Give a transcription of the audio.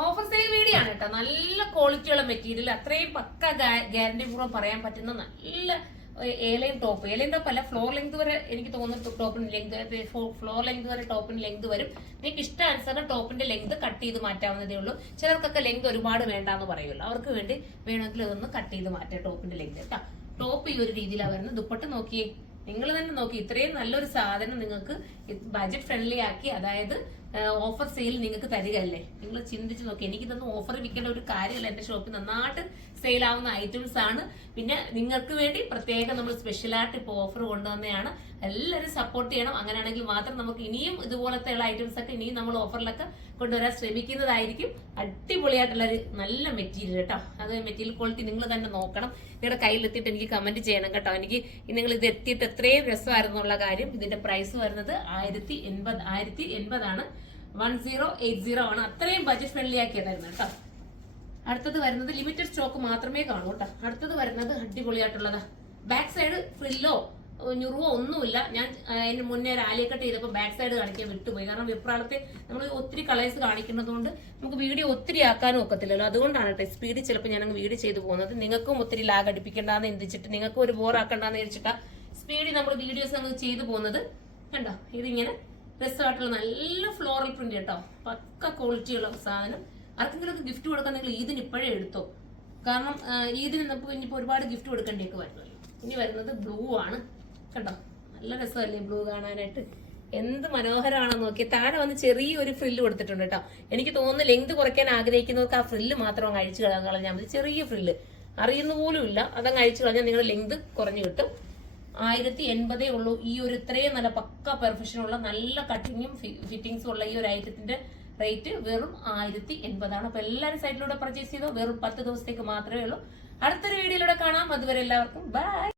Offer sale video ആണ് കേട്ടോ. നല്ല ക്വാളിറ്റിയുള്ള മെറ്റീരിയൽ, അത്രയും പക്ക ഗ്യാരണ്ടി പൂർവ്വം പറയാൻ പറ്റുന്ന നല്ല ഏലൈൻ ടോപ്പ് അല്ല, ഫ്ലോർ ലെങ്ത് വരെ എനിക്ക് തോന്നുന്നു ടോപ്പിന് ലെങ്ത്, ഫ്ലോർ ലെങ്ത് വരെ ടോപ്പിന് ലെങ്ത് വരും. നിങ്ങൾക്ക് ഇഷ്ടാനുസരണം ടോപ്പിന്റെ ലെങ്ത് കട്ട് ചെയ്ത് മാറ്റാവുന്നതേ ഉള്ളൂ. ചിലർക്കൊക്കെ ലെങ്ത് ഒരുപാട് വേണ്ടാന്ന് പറയുമല്ലോ, അവർക്ക് വേണ്ടി വേണമെങ്കിൽ അതൊന്ന് കട്ട് ചെയ്ത് മാറ്റാം ടോപ്പിന്റെ ലെങ്ത് കേട്ടോ. ടോപ്പ് ഈ ഒരു രീതിയിലാണ് വരുന്നത്. ദുപ്പട്ട നോക്കിയേ, നിങ്ങൾ തന്നെ നോക്കി, ഇത്രയും നല്ലൊരു സാധനം നിങ്ങൾക്ക് ബജറ്റ് ഫ്രണ്ട്ലി ആക്കി, അതായത് ഓഫർ സെയിൽ നിങ്ങൾക്ക് തരികയല്ലേ. നിങ്ങൾ ചിന്തിച്ച് നോക്കി, എനിക്കിതൊന്നും ഓഫർ വിൽക്കേണ്ട ഒരു കാര്യമല്ല. എന്റെ ഷോപ്പിൽ നന്നായിട്ട് സെയിൽ ആവുന്ന ഐറ്റംസ് ആണ്. പിന്നെ നിങ്ങൾക്ക് വേണ്ടി പ്രത്യേകം നമ്മൾ സ്പെഷ്യലായിട്ട് ഇപ്പോൾ ഓഫർ കൊണ്ടുവന്നതാണ്. എല്ലാവരും സപ്പോർട്ട് ചെയ്യണം. അങ്ങനെയാണെങ്കിൽ മാത്രം നമുക്ക് ഇനിയും ഇതുപോലത്തെ ഉള്ള ഐറ്റംസ് ഒക്കെ ഇനിയും നമ്മൾ ഓഫറിലൊക്കെ കൊണ്ടുവരാൻ ശ്രമിക്കുന്നതായിരിക്കും. അടിപൊളിയായിട്ടുള്ള ഒരു നല്ല മെറ്റീരിയൽ കേട്ടോ. അത് മെറ്റീരിയൽ ക്വാളിറ്റി നിങ്ങൾ തന്നെ നോക്കണം. നിങ്ങളുടെ കയ്യിലെത്തിയിട്ട് എനിക്ക് കമന്റ് ചെയ്യണം കേട്ടോ. എനിക്ക് നിങ്ങൾ ഇത് എത്തിയിട്ട് എത്രയും രസമായിരുന്നുള്ള കാര്യം. ഇതിന്റെ പ്രൈസ് വരുന്നത് 1080 ആണ്. 1080 ആണ്. അത്രയും ബജറ്റ് ഫ്രണ്ട്ലി ആക്കിയതായിരുന്നു കേട്ടോ. അടുത്തത് വരുന്നത് ലിമിറ്റഡ് സ്റ്റോക്ക് മാത്രമേ കാണൂ കേട്ടോ. അടുത്തത് വരുന്നത് അടിപൊളിയായിട്ടുള്ളതാ. ബാക്ക് സൈഡ് ഫ്രില്ലോ ഞുറുവോ ഒന്നുമില്ല. ഞാൻ അതിന് മുന്നേ ഒരു ആലിയക്കട്ട് ചെയ്തപ്പോൾ ബാക്ക് സൈഡ് കാണിക്കാൻ വിട്ടുപോയി. കാരണം വിപ്രാളത്തെ നമ്മൾ ഒത്തിരി കളേഴ്സ് കാണിക്കുന്നതുകൊണ്ട് നമുക്ക് വീഡിയോ ഒത്തിരി ആക്കാനും ഒക്കത്തില്ലല്ലോ. അതുകൊണ്ടാണ് കേട്ടോ സ്പീഡിൽ ചിലപ്പോൾ ഞാൻ വീഡിയോ ചെയ്തു പോകുന്നത്. നിങ്ങൾക്കും ഒത്തിരി ലാഗ് അടിപ്പിക്കേണ്ടെന്ന് എന്തിച്ചിട്ട്, നിങ്ങൾക്കും ഒരു ബോർ ആക്കണ്ടെന്ന് വെച്ചിട്ടാ സ്പീഡിൽ നമ്മൾ വീഡിയോസ് നമുക്ക് ചെയ്തു പോകുന്നത്. കണ്ടോ, ഇതിങ്ങനെ രസമായിട്ടുള്ള നല്ല ഫ്ലോറൽ പ്രിന്റ് കേട്ടോ. പക്ക ക്വാളിറ്റിയുള്ള സാധനം. ആർക്കെങ്കിലും ഒക്കെ ഗിഫ്റ്റ് കൊടുക്കാൻ നിങ്ങൾ ഈദിന് ഇപ്പോഴേ എടുത്തോ. കാരണം ഈദിന് നമുക്ക് ഇനിയിപ്പോൾ ഒരുപാട് ഗിഫ്റ്റ് കൊടുക്കേണ്ടിയൊക്കെ വരുമല്ലോ. ഇനി വരുന്നത് ബ്ലൂ ആണ്. കണ്ടോ, നല്ല രസമല്ലേ ബ്ലൂ കാണാനായിട്ട്. എന്ത് മനോഹരമാണെന്ന് നോക്കി. താഴെ വന്ന് ചെറിയൊരു ഫ്രില്ല് കൊടുത്തിട്ടുണ്ട് കേട്ടോ. എനിക്ക് തോന്നുന്നു ലെങ്ത് കുറയ്ക്കാൻ ആഗ്രഹിക്കുന്നവർക്ക് ആ ഫ്രില്ല് മാത്രം അങ്ങ് അഴിച്ചു കളഞ്ഞാൽ മതി. ചെറിയ ഫ്രില്ല് അറിയുന്ന പോലും ഇല്ല. അതങ്ങ് അഴിച്ചു കളഞ്ഞാൽ നിങ്ങളുടെ ലെങ്ത് കുറഞ്ഞു കിട്ടും. 1080 ഉള്ളൂ. ഈ ഒരു ഇത്രയും നല്ല പക്ക പെർഫെക്ഷനുള്ള നല്ല കട്ടിങ്ങും ഫിറ്റിംഗ്സും ഉള്ള ഈ ഒരു ഐറ്റത്തിന്റെ റേറ്റ് വെറും 1080 ആണ്. അപ്പൊ എല്ലാവരും സൈറ്റിലൂടെ പർച്ചേസ് ചെയ്തോ. വെറും 10 ദിവസത്തേക്ക് മാത്രമേ ഉള്ളൂ. അടുത്തൊരു വീഡിയോയിലൂടെ കാണാം. അതുവരെ എല്ലാവർക്കും ബൈ.